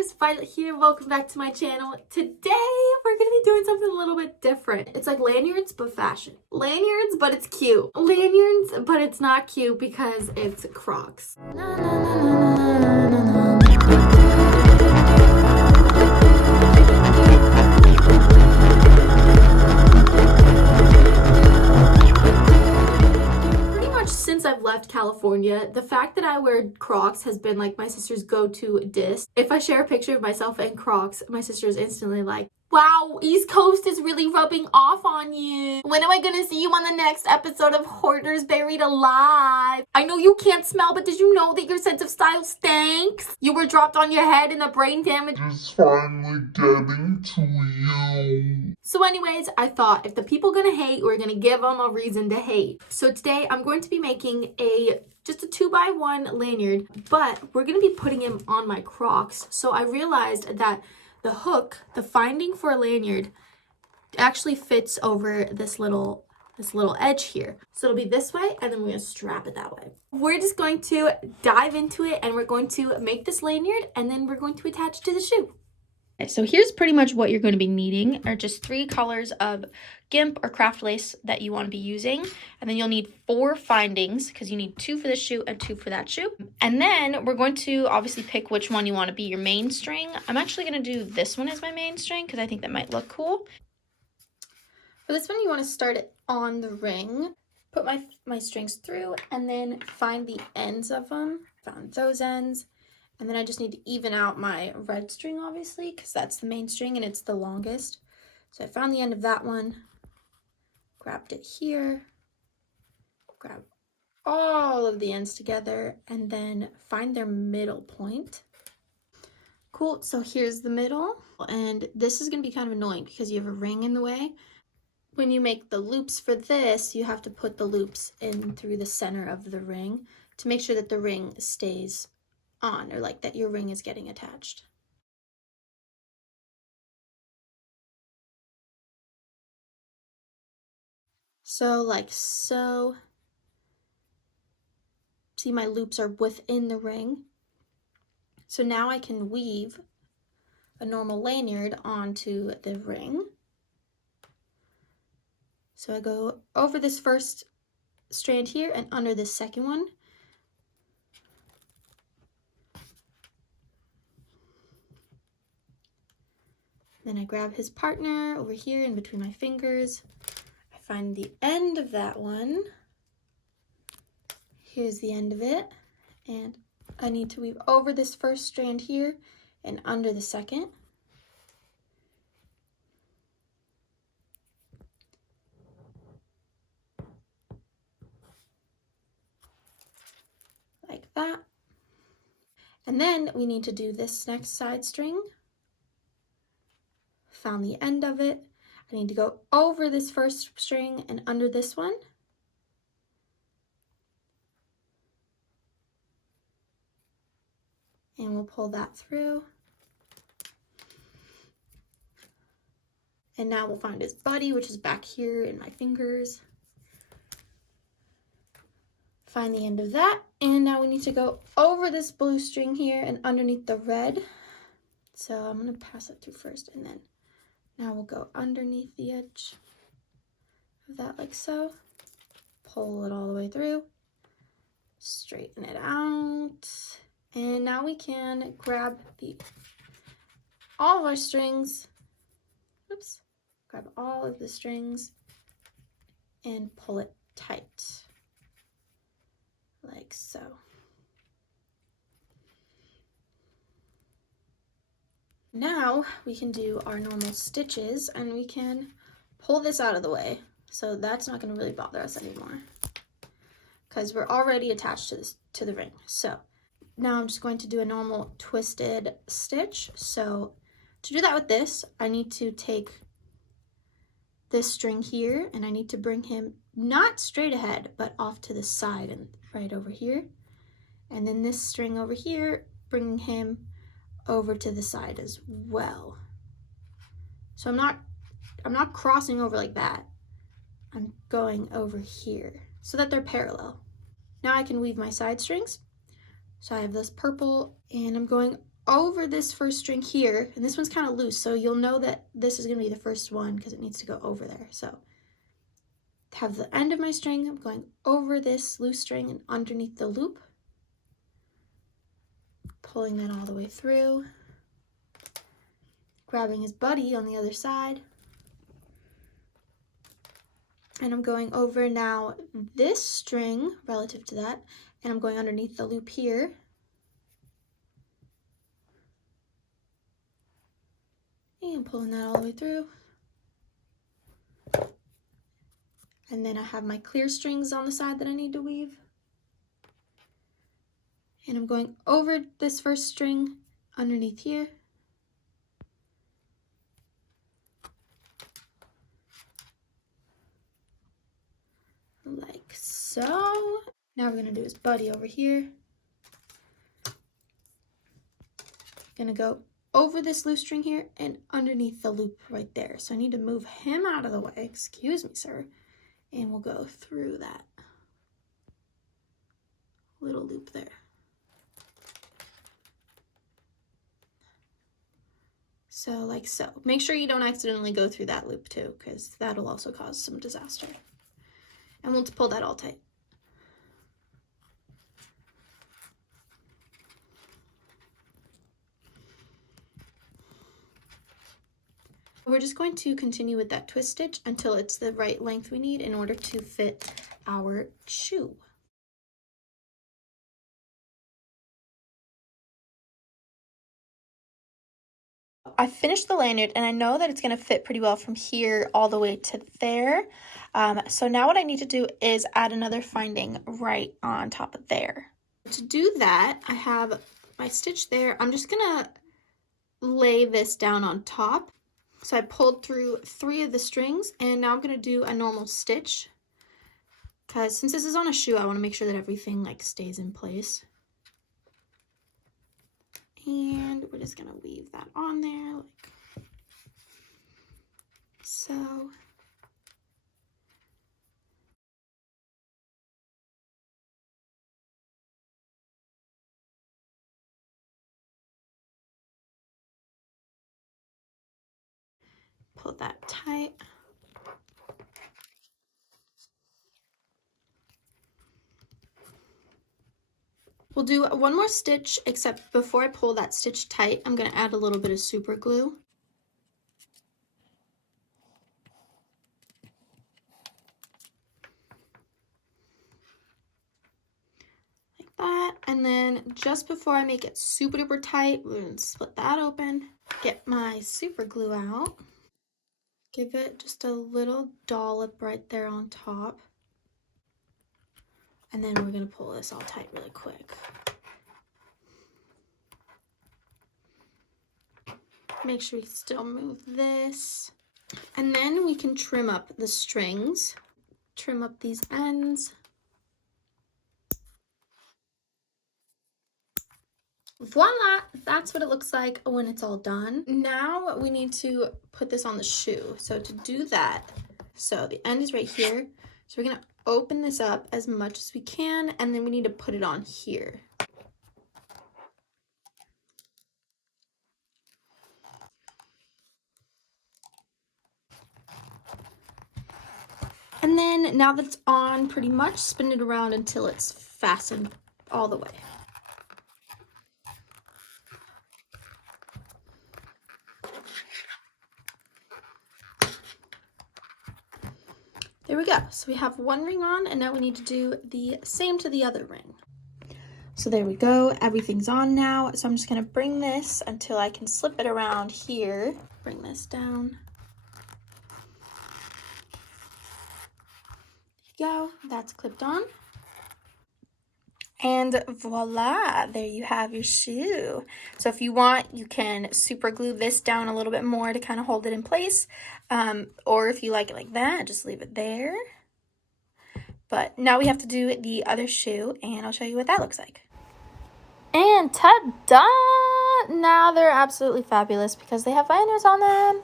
lovers, Violet here. Welcome back to my channel. Today we're gonna be doing something a little bit different. It's like lanyards but fashion. Lanyards but it's cute. Lanyards but it's not cute because it's Crocs. Na, na, na, na, na, na, na. Since I've left California, the fact that I wear Crocs has been like my sister's go-to diss. If I share a picture of myself in Crocs, my sister is instantly like, wow, East Coast is really rubbing off on you. When am I gonna see you on the next episode of Hoarders Buried Alive? I know you can't smell, but did you know that your sense of style stinks? You were dropped on your head and the brain damage is finally getting to you. So anyways, I thought if the people gonna hate, we're gonna give them a reason to hate. So today I'm going to be making just a 2x1 lanyard, but we're gonna be putting him on my Crocs. So I realized that the hook, the finding for a lanyard, actually fits over this little edge here. So it'll be this way, and then we're gonna strap it that way. We're just going to dive into it, and we're going to make this lanyard, and then we're going to attach it to the shoe. So here's pretty much what you're going to be needing, are just 3 colors of GIMP or craft lace that you want to be using. And then you'll need 4 findings because you need 2 for this shoe and 2 for that shoe. And then we're going to obviously pick which one you want to be your main string. I'm actually going to do this one as my main string because I think that might look cool. For this one, you want to start it on the ring. Put my strings through and then find the ends of them. Found those ends. And then I just need to even out my red string, obviously, because that's the main string and it's the longest. So I found the end of that one, grabbed it here, grab all of the ends together, and then find their middle point. Cool, so here's the middle. And this is going to be kind of annoying because you have a ring in the way. When you make the loops for this, you have to put the loops in through the center of the ring to make sure that the ring stays on, or like that your ring is getting attached. So like so. See, my loops are within the ring. So now I can weave a normal lanyard onto the ring. So I go over this first strand here and under this second one. Then I grab his partner over here in between my fingers. I find the end of that one. Here's the end of it. And I need to weave over this first strand here and under the second. Like that. And then we need to do this next side string. Found the end of it. I need to go over this first string and under this one. And we'll pull that through. And now we'll find his buddy, which is back here in my fingers. Find the end of that. And now we need to go over this blue string here and underneath the red. So I'm going to pass it through first, and then now we'll go underneath the edge of that like so. Pull it all the way through. Straighten it out. And now we can grab all of our strings. Oops. Grab all of the strings and pull it tight. Like so. Now we can do our normal stitches and we can pull this out of the way. So that's not going to really bother us anymore because we're already attached to the ring. So now I'm just going to do a normal twisted stitch. So to do that with this, I need to take this string here and I need to bring him not straight ahead, but off to the side and right over here. And then this string over here, bring him over to the side as well. So I'm not crossing over like that. I'm going over here so that they're parallel. Now I can weave my side strings. So I have this purple and I'm going over this first string here, and this one's kind of loose, so you'll know that this is going to be the first one because it needs to go over there. So have the end of my string, I'm going over this loose string and underneath the loop, pulling that all the way through, grabbing his buddy on the other side, and I'm going over now this string relative to that, and I'm going underneath the loop here, and pulling that all the way through. And then I have my clear strings on the side that I need to weave. And I'm going over this first string underneath here. Like so. Now we're gonna do his buddy over here. Gonna go over this loose string here and underneath the loop right there. So I need to move him out of the way, excuse me, sir. And we'll go through that little loop there. So like so. Make sure you don't accidentally go through that loop too, because that'll also cause some disaster. And we'll pull that all tight. We're just going to continue with that twist stitch until it's the right length we need in order to fit our shoe. I finished the lanyard and I know that it's going to fit pretty well from here all the way to there. So now what I need to do is add another finding right on top of there. To do that, I have my stitch there. I'm just going to lay this down on top. So I pulled through 3 of the strings, and now I'm going to do a normal stitch, because since this is on a shoe, I want to make sure that everything like stays in place. And we're just going to weave that on there like so. Pull that tight. We'll do one more stitch, except before I pull that stitch tight, I'm going to add a little bit of super glue. Like that. And then just before I make it super duper tight, we're going to split that open, get my super glue out. Give it just a little dollop right there on top. And then we're going to pull this all tight really quick. Make sure we still move this. And then we can trim up the strings. Trim up these ends. Voila! That's what it looks like when it's all done. Now we need to put this on the shoe. So to do that, so the end is right here. So we're going to open this up as much as we can, and then we need to put it on here. And then now that it's on pretty much, spin it around until it's fastened all the way. There we go. So we have one ring on, and now we need to do the same to the other ring. So there we go. Everything's on now. So I'm just going to bring this until I can slip it around here. Bring this down. There you go. That's clipped on. And voila, there you have your shoe. So if you want, you can super glue this down a little bit more to kind of hold it in place. Or if you like it like that, just leave it there. But now we have to do the other shoe, and I'll show you what that looks like. And ta-da! Now they're absolutely fabulous because they have lanyards on them.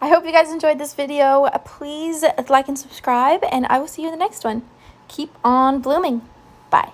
I hope you guys enjoyed this video. Please like and subscribe, and I will see you in the next one. Keep on blooming. Bye.